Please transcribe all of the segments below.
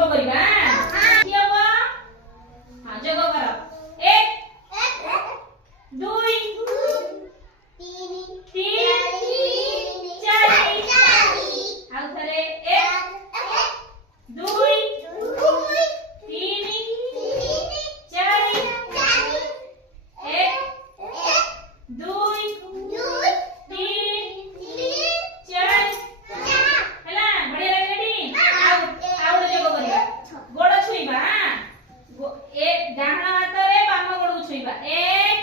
जोग करिबा कि हबो हां जोग करो 1 2 3 4 आउ थरे 1 2 3 4 1 2 3 4 ହେଲା ବଢିଆ ଲାଗିଲାନି ଆଉ ଯୋଗ କରିବା ଗୋଡ ଛୁଇଁବା ଏ ଡାହାଣ ହାତରେ ବାମ ଗୋଡକୁ ଛୁଇଁବା 1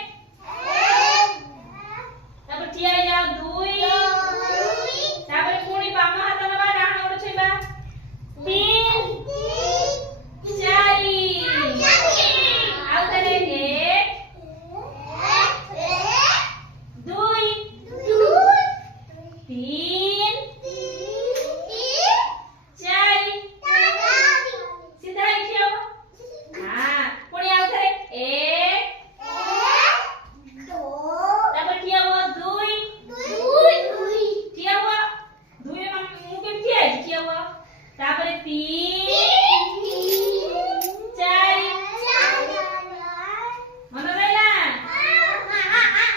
ତାପରେ ଠିଆ ହେଇଯାଅ 2 ତାପରେ ପୁଣି ବାମ ହାତ ନବା ଡାହାଣ ଗୋଡ ଛୁଇଁବା 3 4 ଆଉ ଥରେ 1 2 3 4 सीधा देखियो हां पुणी आउ थरे 1 तापर ठिया हुआ 2 ठिया हुआ 2 में मुंह के ठिया हुआ तापर 3 4 मन रहला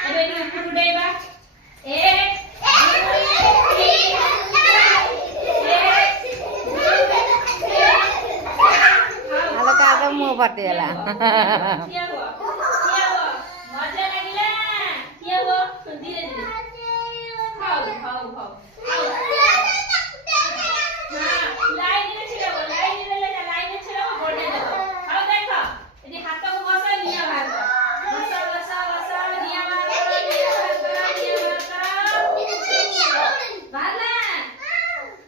एबे नी ऊपर उड़ेबा 1 Halo kakak mau padela. किया हुआ मजा लागिला किया हुआ धीरे धीरे खाओ खाओ खाओ हां लाइन में छिड़ाओ लाइन में छिड़ाओ गोड़े दो खाओ देखो यदि हाथ को घसा लिया बाहर घसा लिया बाहर बाहर ना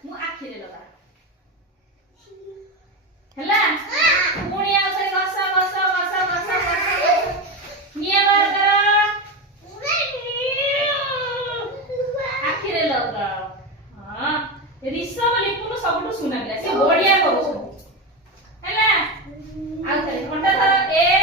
मु आखि रे लगा ହେଲା ପୁଣି ଆଉ ଥରେ ଘସା ନିଆ ବାହାର କର ଆଖିରେ ଲଗାଅ ହଁ ରିଷଭ ଲିପୁନ ସବୁଠୁ ସୁନା ପିଲା ସେ ବଢିଆ କରୁଛନ୍ତି ହେଲା ଆଉ ଥରେ ଘଣ୍ଟା ଧର 1